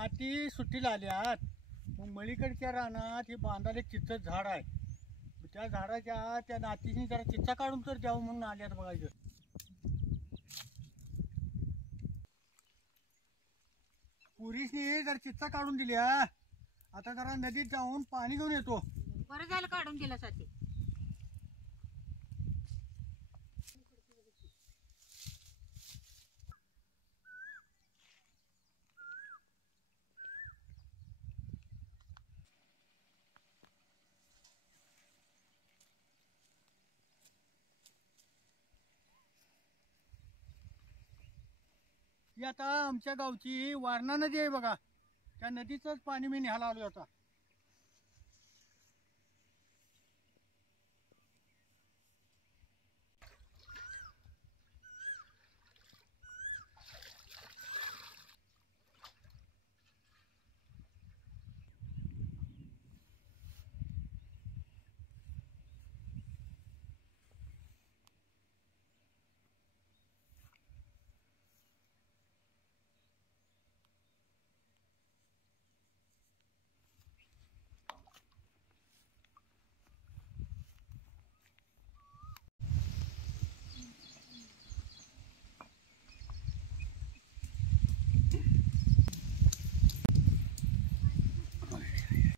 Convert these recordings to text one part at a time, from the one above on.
नाती सुट्टीला आल्यात. मग मळीकडच्या रानात हे बांधाला एक चिंचेचं झाड आहे. त्या झाडाच्या त्या नातीने जरा चिंचा काढून तर द्यावं म्हणून आल्यात बघायचं. पुरीसनी जर चिंचा काढून दिल्या. आता जरा नदीत जाऊन पाणी घेऊन येतो. बरं झालं काढून दिला साठी. ही आता आमच्या गावची वारणा नदी आहे बघा. त्या नदीचंच पाणी मी न्यायला आलोय आता.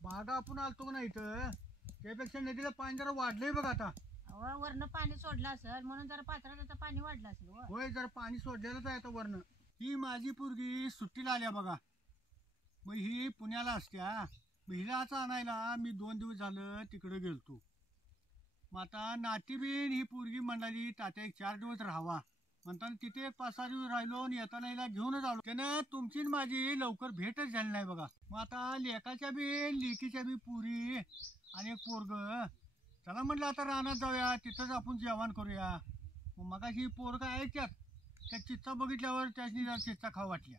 बागा आपण आलतो का नाही इथं, त्यापेक्षा नदीला पाणी जरा वाढलंय बघ आता. वरनं पाणी सोडलं असेल म्हणून जरा पात्राचं पाणी वाढलं असेल. होय, जरा पाणी सोडलेलंच आहे आता वरनं. ही माझी पोरगी सुट्टीला आल्या बघा. मग ही पुण्याला असत्या. मग हिलाच आणायला मी 2 दिवस झालं तिकडे गेलतो. मग आता नाती बिन ही पोरगी म्हणाली तात्या 4 दिवस राहावा म्हणताना तिथे 5-6 दिवस राहिलो आणि येताना हिला घेऊनच आलो. त्यानं तुमची माझी लवकर भेटच झाली नाही बघा. मग आता लेकाच्या बी लेकीच्या बी पुरी आणि एक पोरग. चला म्हटलं आता रानात जाऊया, तिथंच आपण जेवण करूया. मग मगाशी पोरग ऐकतात त्या चित्ता बघितल्यावर त्याची जरा चित्ता खाऊ वाटल्या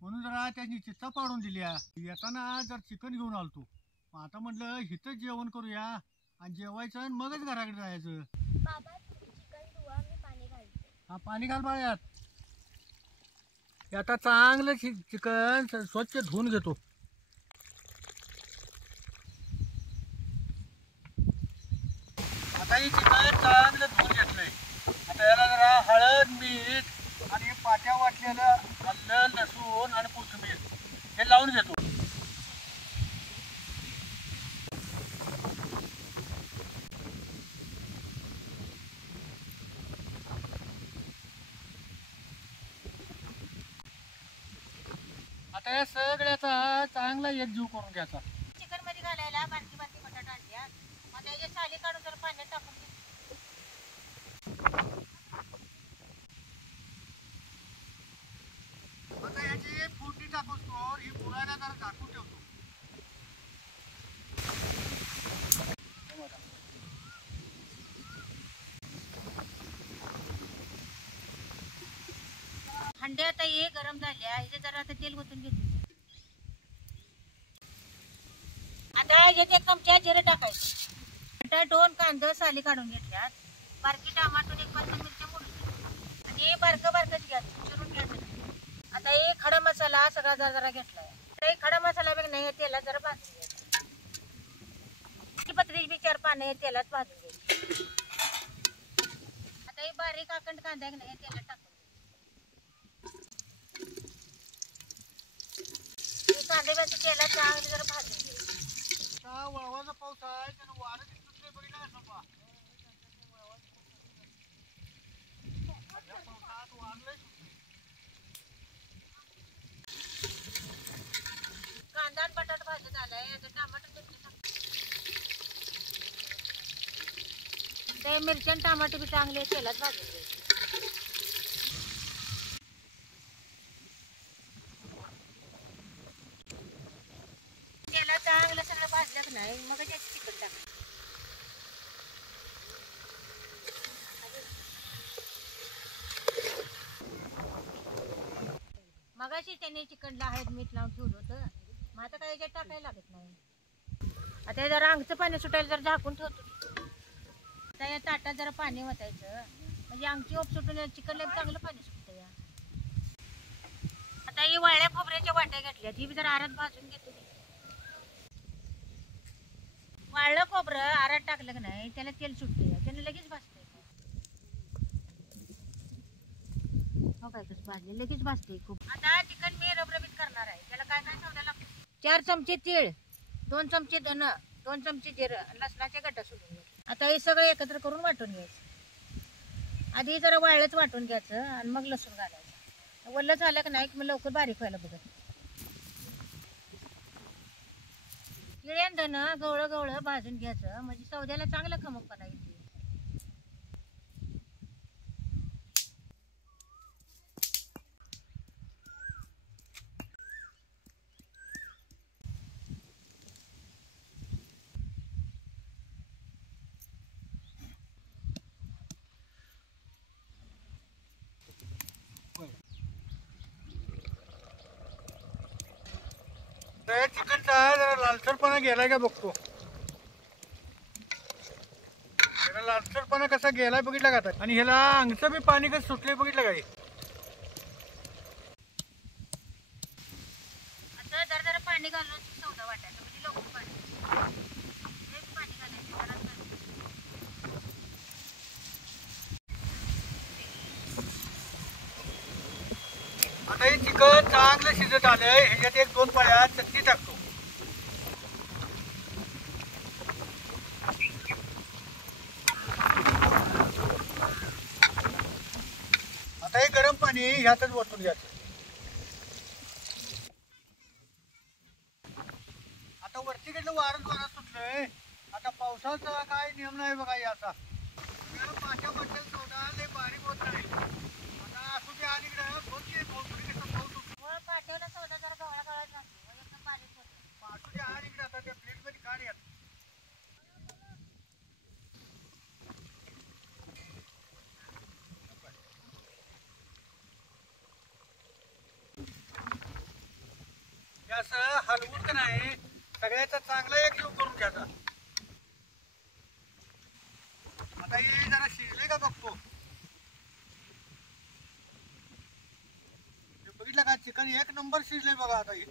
म्हणून जरा त्याची चित्ता पाडून दिल्या. येताना जर चिकन घेऊन आलतो. मग आता म्हटलं इथंच जेवण करूया आणि जेवायचं आणि मगच घराकडे जायचं. बाबा चिकन धुवा, मी पाणी घालते. हा, पाणी घाल बाळ्यात. आता चांगलं चिकन स्वच्छ धुवून घेतो. आता हे चिकन चांगलं धुवून घेतलंय. आता याला जरा हळद, मीठ आणि पाट्या वाटलेलं आलं, लसूण आणि कोथिंबीर हे लावून घेतो. आता या सगळ्याचा चांगला एकजीव करून घ्यायचा. चिकन मध्ये घालायला बारकी बारकी बटाटा आणल्या. मग त्याची साली काढून जरा पाण्यात टाकून घे. आता याची फोडणी टाकून ही मुलाला जरा झाकून ठेवतो. हंडे आता हे गरम झाल्या. ह्याचे जरा आता तेल ओतून घेतो. आता ह्याच्यात 1 चमचा जिरे टाकायचं. बटाटो कांदा साली काढून घेतल्यात. बारकी टमाटो 1-5 मिरच्या मोडून आणि बारकं बारकंच घ्यायचं, चिरून घ्यायचं. आता हे खडा मसाला सगळा जरा जरा घेतलाय. तर खडा मसाला बघ नाही तेलात जरा भाजून घ्यायचा. पत्रीची 4 पानं तेलात भाजून घ्यायची. आता हे बारीक अखंड कांदा नाही तेलात टाकून कांद्याच्या तेलात चांगलं जरा भाजून घ्यायचं. वळवाचा पाऊस आहे त्यानं वारं दिसतंय बघितलं का संपा. पावसात वारलंय. कांदा आणि बटाटा भाजत आलाय. आता टमाटर ते मिरची आणि टमाटे बी चांगले तेलात भाजून घ्यायचे. तेलात चांगलं सगळं भाजलं की नाही मग त्याची चिकन टाकायचं. मगाशी त्याने चिकनला हळद मीठ लावून ठेवलं होतं. मग आता काय याच्यात टाकायला लागत नाही. आता जरा अंगचं पाणी सुटायला जरा झाकून ठेवतो. आता या ताटात जरा पाणी ओतायचं म्हणजे अंगची ओप सुटून चिकनला चांगलं पाणी सुटतं. आता ही वाळल्या खोबऱ्याच्या वाट्या घेतल्या ती बी जरा आरात भाजून घेतो मी. वाळलं खोबरं आरात टाकलं की नाही त्याला तेल सुटते त्याने लगेच भाजते. हो काय कसं भाजले लगेच भाजते खूप. आता चिकन मी रबरबीत करणार आहे त्याला काय काय सौदा लागतो. 4 चमचे तीळ, 2 चमचे धन, 2 चमचे जिरं, लसणाचे गड्डा सोडून घ्यायचे. आता हे सगळं एकत्र करून वाटून घ्यायचं. आधी जरा वाळलंच वाटून घ्यायचं आणि मग लसूण घालायचं. वल्लं झालं की नाही मग लवकर बारीक व्हायला बघत. तिळ्यान धन गवळं गवळं भाजून घ्यायचं म्हणजे सौद्याला चांगला खमकपणा येते. चिकनचा जरा लालसरपणा गेलाय का बघतो. त्याला लालसरपणा कसा गेलाय बघितला का आता. आणि ह्याला अंगचं बी पाणी कसं सुटलंय बघितलं का हे. आता जरा जरा पाणी घालून सौदा वाटायचं म्हणजे लवकर पाणी घालायचं जरा. आता हे चिकन चांगलं शिजत आलंय ह्याच्यात 1-2 पळ्या चटणी टाकतो. आता हे गरम पाणी ह्यातच ओतून घ्यायचं. आता वरतीकडलं वारं सुटलंय. आता पावसाचा काय नियम नाही बघा याचा. पाट्या पाट्या सोडा लय बारीक होत नाही. आता असू दे अलीकडं बोलते पाऊस वर पाट्याला सौदा जरा गवळा गवळा जातो एकदम बारीक होतो. असू दे अलीकडे. आता त्या प्लेट मध्ये काढ यात. असं हलवून का नाही सगळ्याचा चांगला एक जीव करून घ्यायचा. आता हे जरा शिजले का बघतो. बघितलं का चिकन 1 नंबर शिजले बघा. आता हे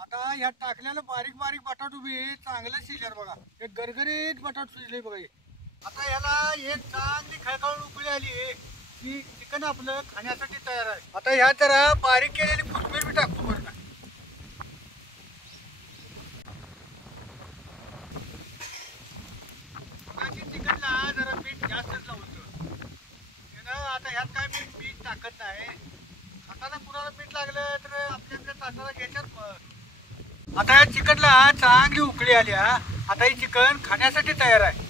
आता ह्यात टाकलेलं बारीक बारीक बटाटू बी चांगलं शिजल्यावर बघा. एक गरगरीत बटाटू शिजले बघा हे. आता ह्याला एक चांगली खळखळून उकळी आली की चिकन आपलं खाण्यासाठी तयार आहे. आता ह्यात जरा बारीक केलेली कोथिंबीर बी टाकतो बरं का. चिकनला जरा मीठ जास्तच लावतो. आता ह्यात काय मीठ टाकत नाही. हाताला कुणाला मीठ लागलं तर आपल्या ताटाला घ्यायच्यात मग. आता या चिकनला चांगली उकळी आली. आता ही चिकन खाण्यासाठी तयार आहे.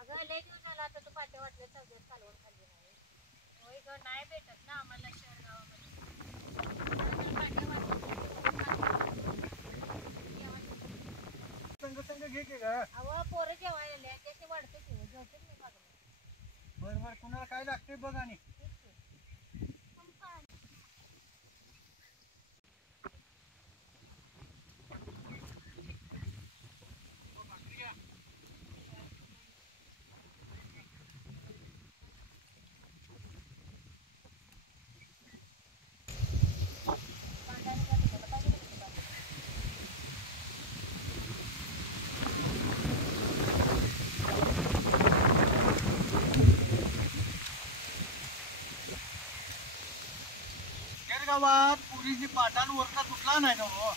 अगं लय दिवस झाला आता तू पाट्या वाटल्या सगळ्यात कालवण खाल्ली नाही. होय ग नाही भेटत ना आम्हाला. घे की ग. अहो पोरं जेवायला आले त्याची वाढतो की जेवतेच नाही बागला. बरं बरं कुणाला काय लागते बघ आणि तेच की. पांढऱ्याने काय केलं? काय केलं तुम्ही बागेत? गावात पुरीची पाटान वरचा तुटला नाही ना हो.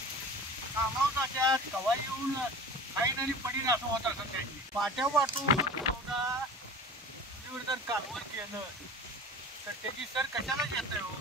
कामावर जात्यात कवा येऊन खाईन आणि पडीन असं होत असं त्यांची पाट्या वाटून समजा तुझीवर जर कालवर केलं तर त्याची सर कशाला येत नाही हो.